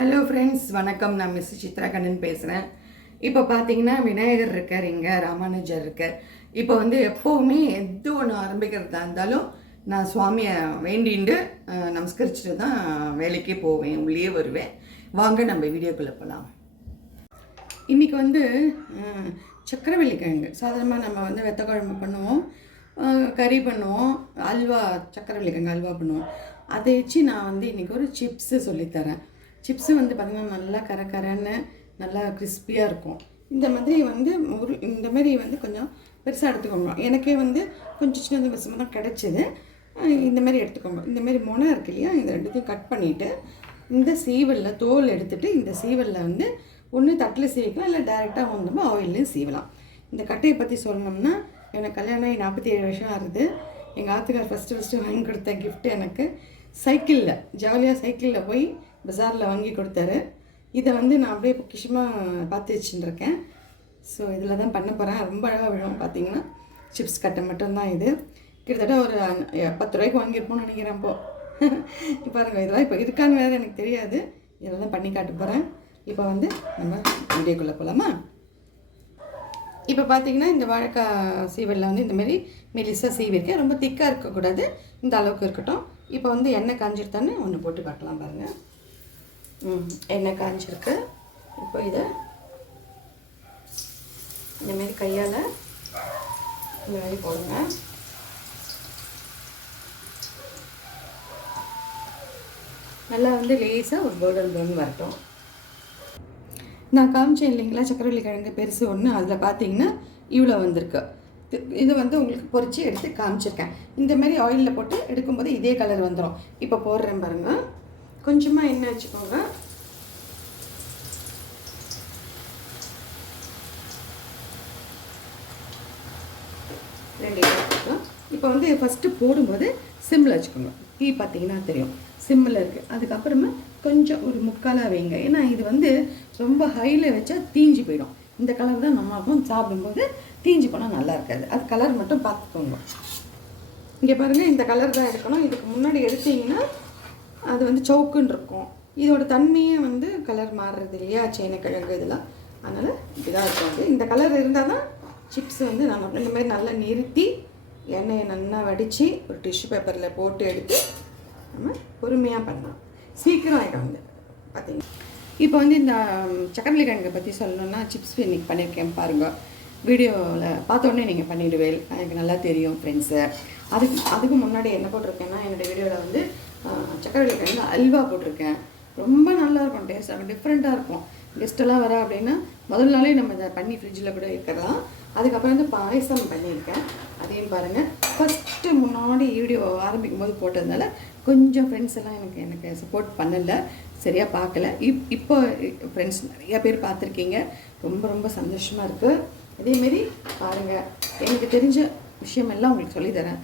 Hello friends வணக்கம். நான் miss Chitra Kannan பேசுகிறேன் இப்போ பார்த்தீங்கன்னா விநாயகர் இருக்கார் இங்கே ராமானுஜர் இருக்கார். இப்போ வந்து எப்போவுமே எது ஒன்று ஆரம்பிக்கிறதா இருந்தாலும் நான் சுவாமியை வேண்டிண்டு நமஸ்கரிச்சுட்டு தான் வேலைக்கே போவேன் உள்ளே வருவேன். வாங்க நம்ம வீடியோக்குள்ளே போகலாம் இன்றைக்கி வந்து சக்கரவள்ளி கிழங்கு சாதாரணமாக நம்ம வந்து வெத்த குழம்பு பண்ணுவோம் கறி பண்ணுவோம் அல்வா சக்கரவள்ளி கிழங்கு அல்வா பண்ணுவோம். அதை வச்சு நான் வந்து இன்றைக்கி ஒரு சிப்ஸு சொல்லித்தரேன். சிப்ஸு வந்து பார்த்திங்கன்னா நல்லா கர கரன்னு நல்லா கிறிஸ்பியாக இருக்கும். இந்த மாதிரி வந்து ஒரு இந்த மாதிரி வந்து கொஞ்சம் பெருசாக எடுத்துக்கோங்க. எனக்கே வந்து கொஞ்சம் சின்ன பெருசாக தான் கிடச்சிது. இந்த மாதிரி எடுத்துக்கோங்க. இந்த மாதிரி முனை இருக்கு இல்லையா? இந்த ரெண்டுத்தையும் கட் பண்ணிவிட்டு இந்த சீவலில் தோல் எடுத்துகிட்டு இந்த சீவலில் வந்து ஒன்று தட்டில் சீவிக்கலாம் இல்லை டேரெக்டாக வந்தோமோ ஆயிலையும் சீவலாம். இந்த கட்டையை பற்றி சொல்லணும்னா எனக்கு கல்யாணம் ஆகி நாற்பத்தி ஏழு வருஷம் ஆகுது. எங்கள் ஆத்துக்கார் ஃபஸ்ட்டு ஃபஸ்ட்டு வாங்கி கொடுத்த கிஃப்ட் எனக்கு. சைக்கிளில் ஜாலியாக சைக்கிளில் போய் பஜாரில் வாங்கி கொடுத்தாரு. இதை வந்து நான் அப்படியே பொக்கிஷமாக பார்த்து வச்சுட்டுருக்கேன். ஸோ இதில் தான் பண்ண போகிறேன் ரொம்ப அழகாக விழும் பார்த்தீங்கன்னா. சிப்ஸ் கட்டை மட்டும்தான் இது. கிட்டத்தட்ட ஒரு பத்து ரூபாய்க்கு வாங்கியிருப்போம்னு நினைக்கிறேன் இப்போ. பாருங்கள் இதெல்லாம் இப்போ இருக்கான்னு வேறு எனக்கு தெரியாது. இதெல்லாம் தான் பண்ணி காட்ட போகிறேன் இப்போ வந்து நம்ம வீடியோக்குள்ளே போகலாமா இப்போ பார்த்தீங்கன்னா இந்த வாழைக்காய் சீவலில் வந்து இந்தமாரி மெலிசாக சீவிருக்கேன் ரொம்ப திக்காக இருக்கக்கூடாது. இந்த அளவுக்கு இருக்கட்டும். இப்போ வந்து எண்ணெய் காஞ்சிருத்தான்னு ஒன்று போட்டு பார்க்கலாம் பாருங்கள் எண்ணெய் காய்ஞ்சிருக்கு இப்போ இதை இந்தமாரி கையால் இந்த மாதிரி போடுங்க. நல்லா வந்து லேசாக ஒரு கோல்டன் ப்ரௌன் வரட்டும். நான் காமிச்சேன் இல்லைங்களா சக்கரவள்ளி கிழங்கு பெருசு ஒன்று அதில் பார்த்தீங்கன்னா இவ்வளோ வந்திருக்கு. இது- வந்து உங்களுக்கு பொறிச்சு எடுத்து காமிச்சிருக்கேன். இந்த மாதிரி ஆயிலில் போட்டு எடுக்கும்போது இதே கலர் வந்துடும் இப்போ போடுறேன் பாருங்கள் கொஞ்சமாக எண்ணெய் வச்சுக்கோங்க. ரெண்டு இப்போ வந்து ஃபஸ்ட்டு போடும்போது சிம்மில் வச்சுக்கோங்க. டீ பார்த்தீங்கன்னா தெரியும். சிம்மில் இருக்குது அதுக்கப்புறமா கொஞ்சம் ஒரு முக்காலாக வைங்க. ஏன்னா இது வந்து ரொம்ப ஹையில் வச்சா தீஞ்சு போயிடும். இந்த கலர் தான் நம்மளுக்கும் சாப்பிடும்போது தீஞ்சு போனால் நல்லா இருக்காது. அது கலர் மட்டும் பார்த்துக்கோங்க இங்கே பாருங்கள் இந்த கலர் தான் இருக்கணும் இதுக்கு முன்னாடி எடுத்தீங்கன்னா அது வந்து சவுக்குன்னு இருக்கும். இதோட தன்மையே வந்து கலர் மாறுறது இல்லையா? சேனைக்கிழங்கு இதெல்லாம். அதனால் இப்படிதான் இருக்கும் இந்த கலர் இருந்தால் தான் சிப்ஸ் வந்து நம்ம இந்த மாதிரி நல்லா நிறுத்தி எண்ணெயை நல்லா வடித்து ஒரு டிஷ்யூ பேப்பரில் போட்டு எடுத்து நம்ம பொறுமையாக பண்ணலாம். சீக்கிரம் ஆகிடும் வந்து பார்த்தீங்கன்னா இப்போ வந்து இந்த ம், சக்கரவள்ளி கிழங்கை பற்றி சொல்லணும்னா சிப்ஸ் இன்னைக்கு பண்ணியிருக்கேன் பாருங்கள் வீடியோவில் பார்த்தோன்னே நீங்கள் பண்ணிவிடுவேன் எனக்கு நல்லா தெரியும் ஃப்ரெண்ட்ஸு அதுக்கு அதுக்கு முன்னாடி என்ன போட்டிருக்கேன்னா என்னோடய வீடியோவில் வந்து ஆ, சக்கரவள்ளி கிழங்கு அல்வா போட்டிருக்கேன். ரொம்ப நல்லா இருக்கும் டேஸ்ட் இருக்கும் டிஃப்ரெண்ட்டாக இருக்கும். கெஸ்ட்டெல்லாம் வரா அப்படின்னா முதல் நாளே நம்ம இதை பண்ணி ஃப்ரிட்ஜில் கூட வைக்கலாம். அதுக்கப்புறம் வந்து பாயசம் பண்ணியிருக்கேன். அதையும் பாருங்கள் ஃபஸ்ட்டு முன்னாடி வீடியோ ஆரம்பிக்கும் போது போட்டதுனால கொஞ்சம் ஃப்ரெண்ட்ஸ் எல்லாம் எனக்கு எனக்கு சப்போர்ட் பண்ணலை. சரியாக பார்க்கல. இப் இப்போ ஃப்ரெண்ட்ஸ் நிறையா பேர் பார்த்துருக்கீங்க. ரொம்ப ரொம்ப சந்தோஷமாக இருக்குது அதேமாரி பாருங்கள் எனக்கு தெரிஞ்ச விஷயம் எல்லாம் உங்களுக்கு சொல்லித்தரேன்.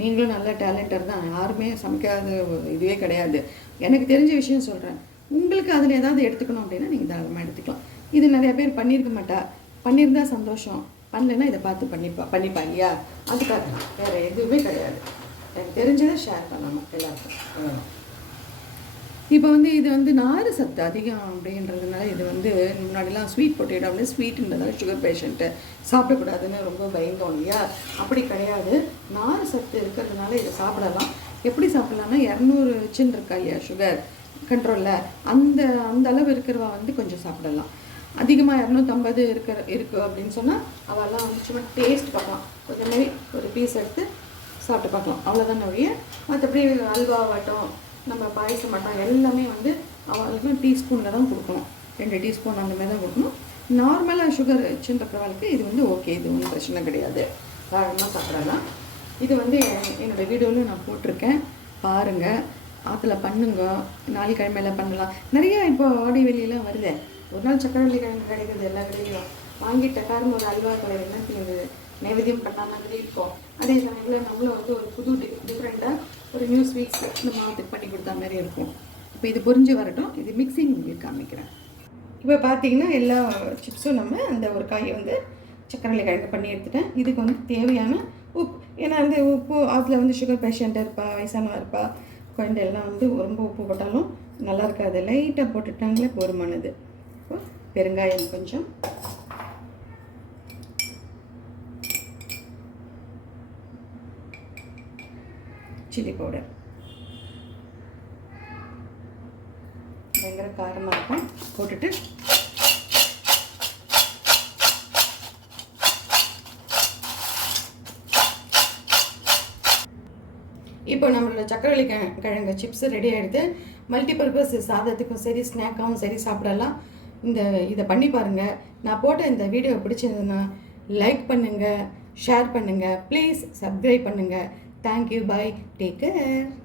நீங்களும் நல்ல டேலண்டர் தான். யாருமே சமைக்காத இதுவே கிடையாது. எனக்கு தெரிஞ்ச விஷயம் சொல்கிறேன் உங்களுக்கு அதில் ஏதாவது எடுத்துக்கணும் அப்படின்னா நீங்கள் தாராளமாக எடுத்துக்கலாம். இது நிறைய பேர் பண்ணியிருக்க மாட்டா. பண்ணியிருந்தா சந்தோஷம். பண்ணலைன்னா இதை பார்த்து பண்ணிப்பா பண்ணிப்பா இல்லையா? அதுக்காக வேறு வேற எதுவுமே கிடையாது. எனக்கு தெரிஞ்சதை ஷேர் பண்ணணும் எல்லாருக்கும். இப்போ வந்து இது வந்து நார் சத்து அதிகம் அப்படின்றதுனால இது வந்து முன்னாடிலாம் ஸ்வீட் பொட்டேட்டோ அப்படின்னு ஸ்வீட்டுன்றதால சுகர் பேஷண்ட்டு சாப்பிடக்கூடாதுன்னு ரொம்ப பயந்தோம் இல்லையா? அப்படி கிடையாது. நார் சத்து இருக்கிறதுனால இதை சாப்பிடலாம். எப்படி சாப்பிடலாம்னா இரநூறு வச்சுன்னு இருக்கா இல்லையா சுகர் கண்ட்ரோலில் அந்த அந்த அளவு இருக்கிறவா வந்து கொஞ்சம் சாப்பிடலாம். அதிகமாக இரநூத்தம்பது இருக்கிற இருக்கு அப்படின்னு சொன்னால் அவெல்லாம் வந்து சும்மா டேஸ்ட் பார்க்கலாம். கொஞ்சம் ஒரு பீஸ் எடுத்து சாப்பிட்டு பார்க்கலாம். அவ்வளோதான் ஒழிய மற்றபடி அல்வாவாட்டம் நம்ம பாயசம் மட்டும் எல்லாமே வந்து அவளுக்கு டீஸ்பூனில் தான் கொடுக்கணும். ரெண்டு டீஸ்பூன் அந்த மாதிரி தான் கொடுக்கணும். நார்மலாக சுகர் வச்சுன்றவங்களுக்கு இது வந்து ஓகே இது ஒன்றும் பிரச்சனை கிடையாது. தாராளமாக சாப்பிடலாம். இது வந்து என்னோடய என்னோட வீடியோவில் நான் போட்டிருக்கேன். பாருங்கள் ஆற்றுல பண்ணுங்க. நாளைக்கிழமையில பண்ணலாம். நிறையா இப்போ ஆடி வெளியெல்லாம் வருது. ஒரு நாள் சக்கரவள்ளி கிழங்கு கிடைக்குது எல்லா கடையிலும் வாங்கிட்ட காரம் ஒரு அல்வா கடை என்ன செய்யுது? நைவேத்தியம் பண்ண மாதிரி இருக்கும் அதே சமயத்தில் நம்மளும் வந்து ஒரு புது டிஃப்ரெண்ட்டாக ஒரு நியூ ஸ்வீட்ஸ் இந்த மாதத்துக்கு பண்ணி கொடுத்தா மாதிரி இருக்கும். இப்போ இது புரிஞ்சு வரட்டும். இது மிக்சிங் உங்களுக்கு காமிக்கிறேன். இப்போ பார்த்தீங்கன்னா எல்லா சிப்ஸும் நம்ம அந்த ஒரு காயை வந்து சக்கரவள்ளி கலந்து பண்ணி எடுத்துட்டேன். இதுக்கு வந்து தேவையான உப்பு. ஏன்னா வந்து உப்பு அதில் வந்து சுகர் பேஷண்ட்டாக இருப்பா வயசானவா இருப்பா குழந்தை எல்லாம் வந்து ரொம்ப உப்பு போட்டாலும் நல்லா இருக்காது. லைட்டாக போட்டுட்டாங்களே போருமானது இப்போ பெருங்காயம் கொஞ்சம் சில்லி பவுடர் பயங்கர காரமாக இருக்கும் போட்டுட்டு இப்போ நம்மளோட சக்கரவள்ளி கிழ கிழங்கு சிப்ஸ் ரெடி ஆகிடுது மல்டிபர்பஸ் சாதத்துக்கும் சரி ஸ்நாக்காகவும் சரி சாப்பிடலாம் இந்த இதை பண்ணி பாருங்கள் நான் போட்ட இந்த வீடியோ பிடிச்சிருந்ததுன்னா லைக் பண்ணுங்கள் ஷேர் பண்ணுங்கள் ப்ளீஸ் சப்ஸ்கிரைப் பண்ணுங்கள் தேங்க்யூ பை டேக் கேர்